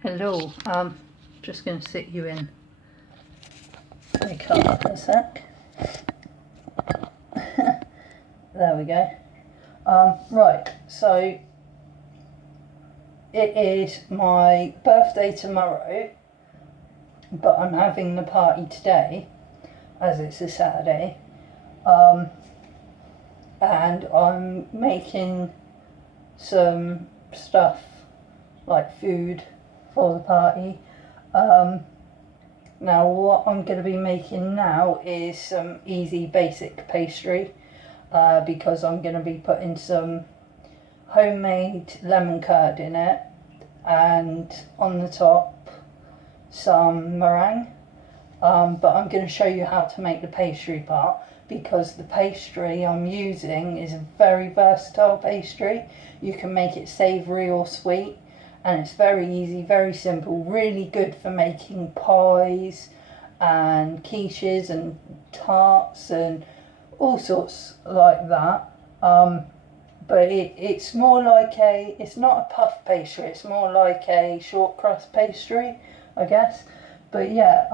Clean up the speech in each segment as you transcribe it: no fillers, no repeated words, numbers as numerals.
Hello, just going to sit you in my car for a sec. There we go. Right, so it is my birthday tomorrow, but I'm having the party today, as it's a Saturday, and I'm making some stuff like food for the party. Now what I'm going to be making now is some easy basic pastry, because I'm going to be putting some homemade lemon curd in it, and on the top some meringue, but I'm going to show you how to make the pastry part, because the pastry I'm using is a very versatile pastry. You can make it savoury or sweet, and it's very easy, very simple, really good for making pies and quiches and tarts and all sorts like that. But it's more like it's not a puff pastry, it's more like a short crust pastry, I guess. But yeah,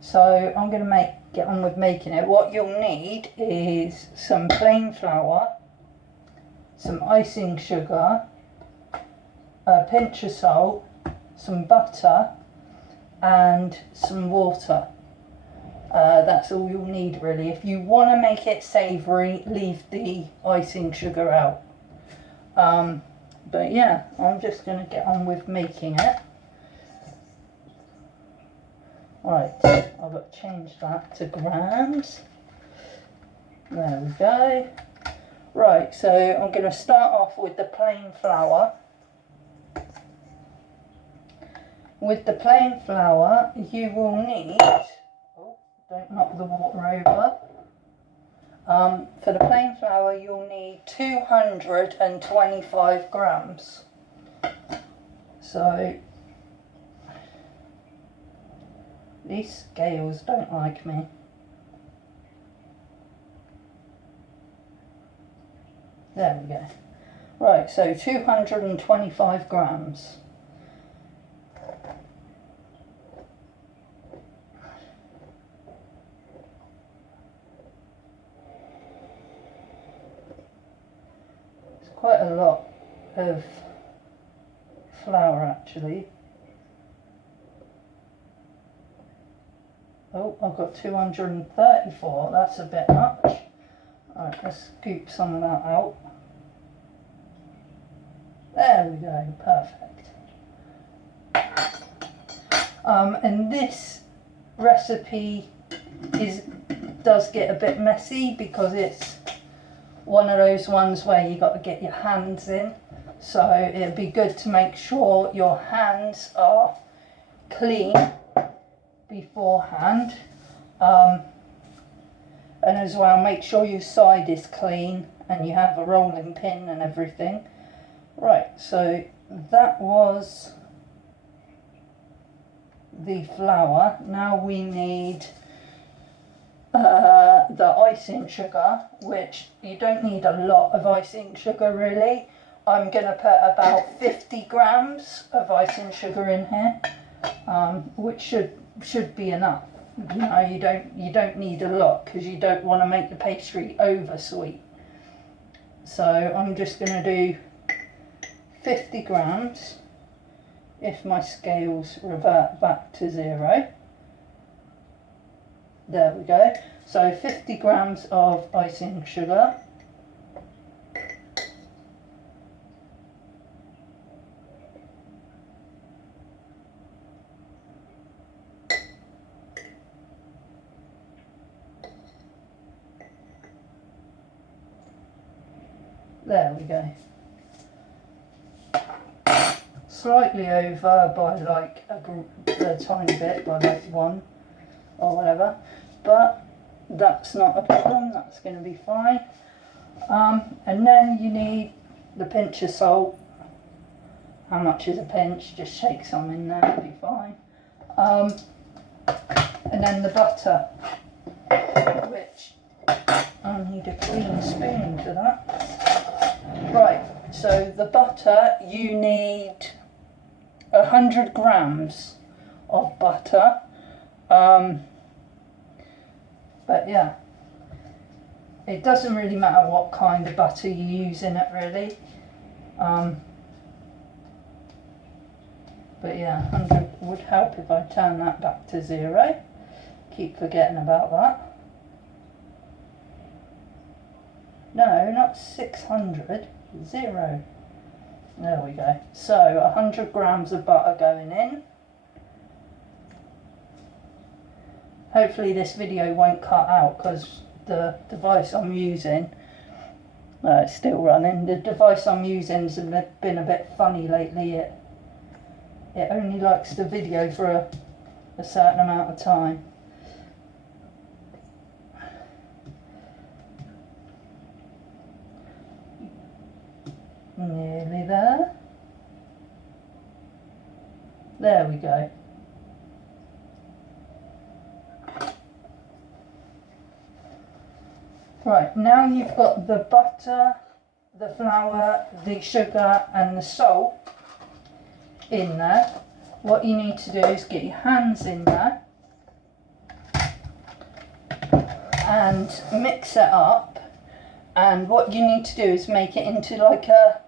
so I'm going to get on with making it. What you'll need is some plain flour, some icing sugar, a pinch of salt, some butter, and some water. That's all you'll need really. If you want to make it savoury, leave the icing sugar out. But yeah, I'm just going to get on with making it. Right, I've got to change that to grams. There we go. Right, so I'm going to start off with the plain flour. With the plain flour, you will need, don't knock the water over. For the plain flour, you'll need 225 grams. So, these scales don't like me. There we go. Right, so 225 grams. Quite a lot of flour actually. Oh, I've got 234, that's a bit much. Alright, let's scoop some of that out. There we go, perfect. And this recipe does get a bit messy because it's one of those ones where you got to get your hands in, so it'd be good to make sure your hands are clean beforehand, and as well make sure your side is clean and you have a rolling pin and everything. Right, so that was the flour. Now we need the icing sugar, which you don't need a lot of icing sugar really. I'm going to put about 50 grams of icing sugar in here, which should be enough. You know, you don't need a lot because you don't want to make the pastry over sweet. So I'm just going to do 50 grams if my scales revert back to 0. There we go. So 50 grams of icing sugar. There we go. Slightly over by like a tiny bit, by like 1 or whatever, but that's not a problem, that's going to be fine. And then you need the pinch of salt. How much is a pinch? Just shake some in there, it'll be fine. And then the butter, which I need a clean spoon for that. Right, so the butter, you need 100 grams of butter. But yeah, it doesn't really matter what kind of butter you use in it really. But yeah, 100 would help if I turn that back to 0. Keep forgetting about that. No, not 600, 0. There we go. So 100 grams of butter going in. Hopefully this video won't cut out because the device I'm using, it's still running. The device I'm using has been a bit funny lately. It only likes the video for a certain amount of time. Nearly there. There we go. Right, now you've got the butter, the flour, the sugar and the salt in there. What you need to do is get your hands in there and mix it up, and what you need to do is make it into like a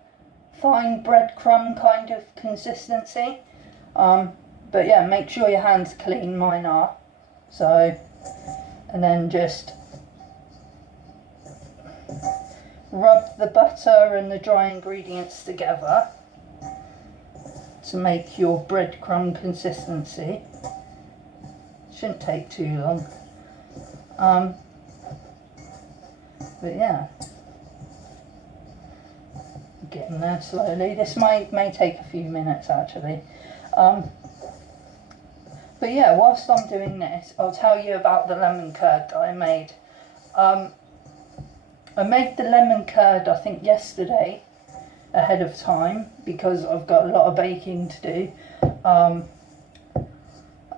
fine breadcrumb kind of consistency. But yeah, make sure your hands are clean, mine are. So, and then just rub the butter and the dry ingredients together to make your breadcrumb consistency. Shouldn't take too long. But yeah, getting there slowly. This may take a few minutes actually. But yeah, whilst I'm doing this, I'll tell you about the lemon curd that I made. I made the lemon curd, I think, yesterday ahead of time because I've got a lot of baking to do.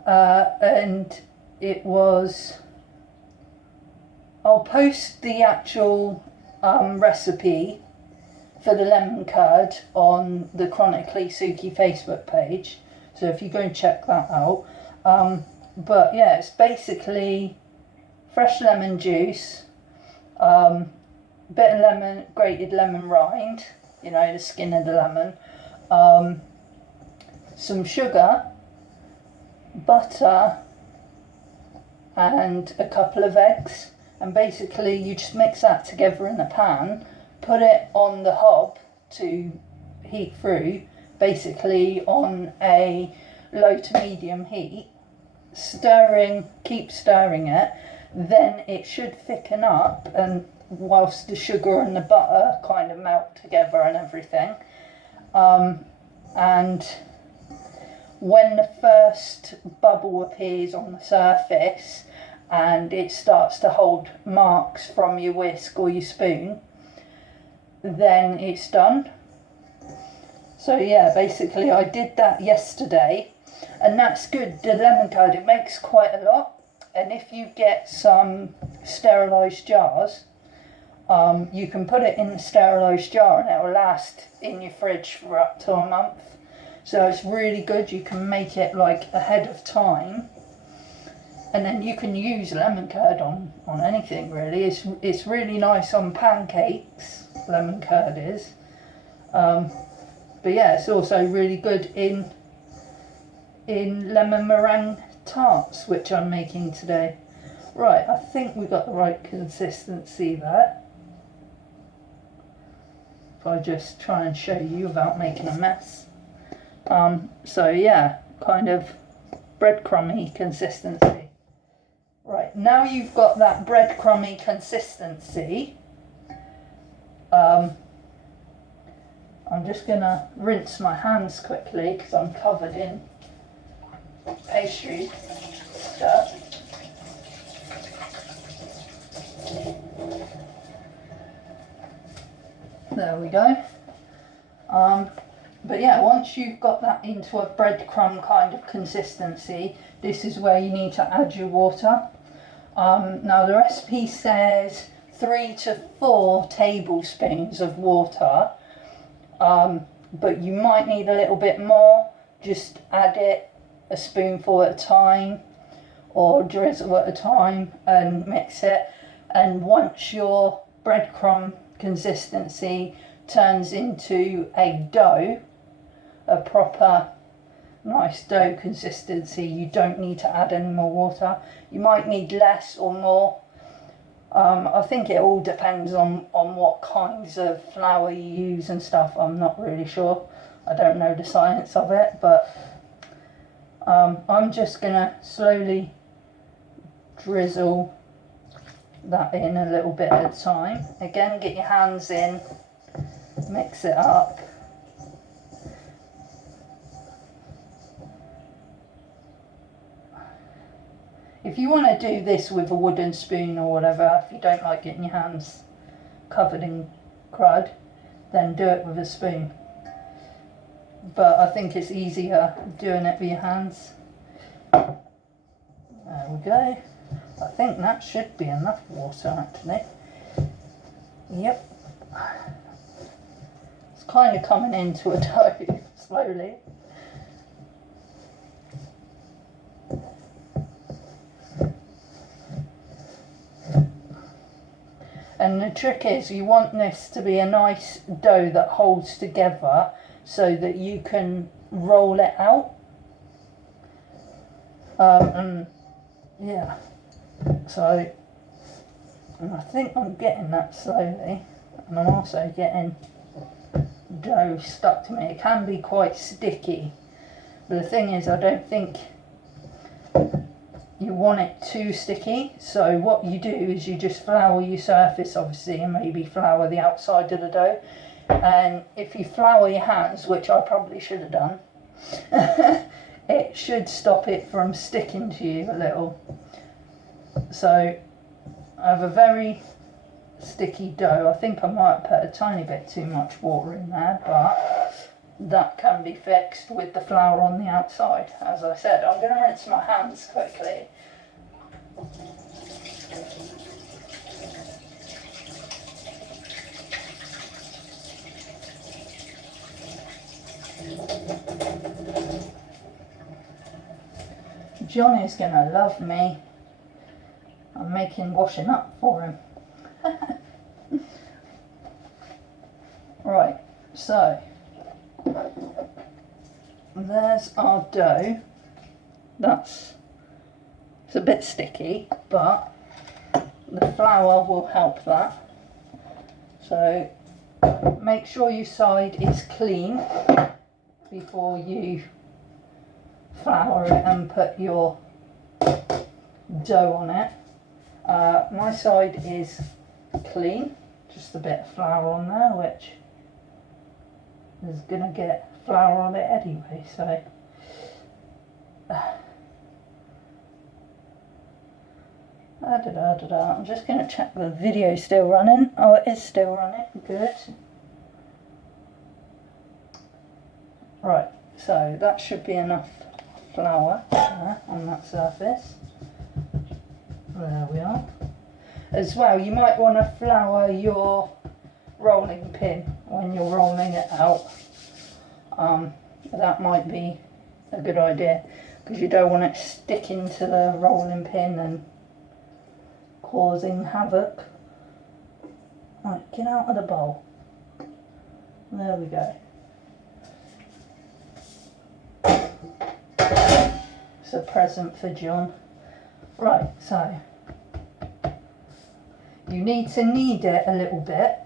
And it was... I'll post the actual recipe for the lemon curd on the Chronically Suki Facebook page. So if you go and check that out. But yeah, it's basically fresh lemon juice, bit of lemon, grated lemon rind, you know, the skin of the lemon, some sugar, butter, and a couple of eggs. And basically you just mix that together in a pan, put it on the hob to heat through, basically on a low to medium heat, keep stirring it, then it should thicken up, and whilst the sugar and the butter kind of melt together and everything, and when the first bubble appears on the surface and it starts to hold marks from your whisk or your spoon, then it's done. So yeah, basically I did that yesterday, and that's good. The lemon curd, it makes quite a lot, and if you get some sterilised jars, you can put it in the sterilised jar and it will last in your fridge for up to a month. So it's really good. You can make it like ahead of time, and then you can use lemon curd on anything really. It's really nice on pancakes, lemon curd is. But yeah, it's also really good in lemon meringue tarts, which I'm making today. Right, I think we got the right consistency there. If I just try and show you without making a mess. So yeah, kind of breadcrumby consistency. Right, now you've got that breadcrumby consistency, I'm just going to rinse my hands quickly because I'm covered in pastry stuff. There we go. But yeah, once you've got that into a breadcrumb kind of consistency, this is where you need to add your water. Now the recipe says 3 to 4 tablespoons of water, but you might need a little bit more just add it a spoonful at a time or drizzle at a time and mix it. And once your breadcrumb consistency turns into a dough, a proper nice dough consistency, you don't need to add any more water. You might need less or more. I think it all depends on what kinds of flour you use and stuff. I'm not really sure. I don't know the science of it, but I'm just gonna slowly drizzle that in a little bit at a time. Again, get your hands in, mix it up. If you want to do this with a wooden spoon or whatever, if you don't like getting your hands covered in crud, then do it with a spoon. But I think it's easier doing it with your hands. There we go. I think that should be enough water actually. Yep. It's kind of coming into a dough slowly. And the trick is you want this to be a nice dough that holds together so that you can roll it out. And yeah, so and I think I'm getting that slowly, and I'm also getting dough stuck to me. It can be quite sticky, but the thing is I don't think you want it too sticky. So what you do is you just flour your surface obviously, and maybe flour the outside of the dough. And if you flour your hands, which I probably should have done, it should stop it from sticking to you a little. So I have a very sticky dough. I think I might put a tiny bit too much water in there, but that can be fixed with the flour on the outside. As I said, I'm going to rinse my hands quickly. Johnny's going to love me. I'm making washing up for him. Right, so there's our dough. It's a bit sticky, but the flour will help that. So make sure your side is clean before you flour it and put your dough on it. My side is clean, just a bit of flour on there, which is going to get flour on it anyway, so I'm just going to check the video is still running. Oh, it is still running, good. Right, so that should be enough flour on that surface. There we are. As well, you might want to flour your rolling pin when you're rolling it out. That might be a good idea, because you don't want it sticking to the rolling pin and causing havoc. Right, get out of the bowl. There we go. It's a present for John. Right, so you need to knead it a little bit.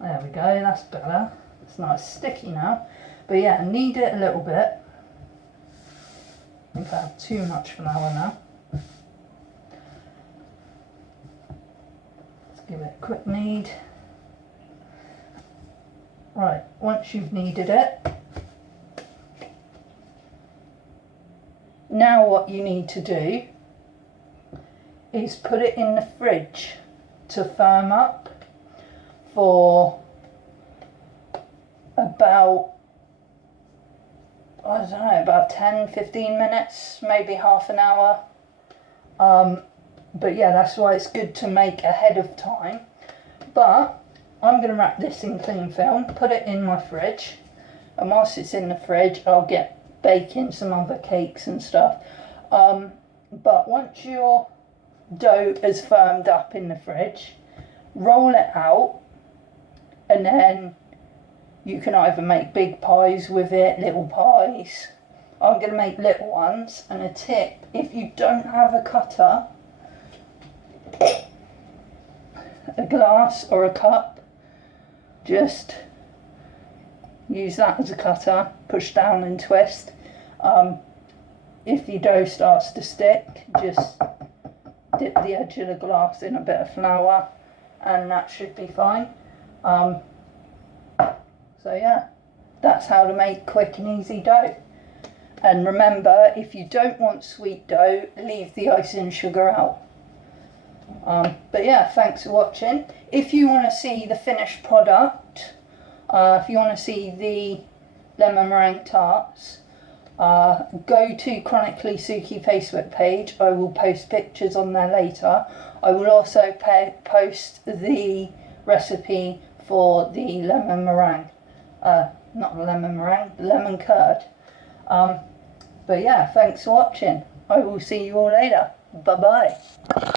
There we go, that's better. It's nice sticky now. But yeah, knead it a little bit. I think I have too much flour now. Let's give it a quick knead. Right, once you've kneaded it, now what you need to do is put it in the fridge to firm up for about, I don't know, about 10-15 minutes, maybe half an hour. But yeah, that's why it's good to make ahead of time. But I'm going to wrap this in cling film, put it in my fridge and whilst it's in the fridge I'll get baking some other cakes and stuff. But once your dough is firmed up in the fridge, roll it out, and then you can either make big pies with it, little pies. I'm going to make little ones. And a tip, if you don't have a cutter, a glass or a cup, just use that as a cutter, push down and twist. If your dough starts to stick, just dip the edge of the glass in a bit of flour and that should be fine. So yeah, that's how to make quick and easy dough. And remember, if you don't want sweet dough, leave the icing sugar out. But yeah, thanks for watching. If you want to see the finished product, if you want to see the lemon meringue tarts, go to Chronically Suki Facebook page. I will post pictures on there later. I will also post the recipe for the lemon meringue. Not the lemon meringue, the lemon curd. But yeah, thanks for watching. I will see you all later. Bye bye.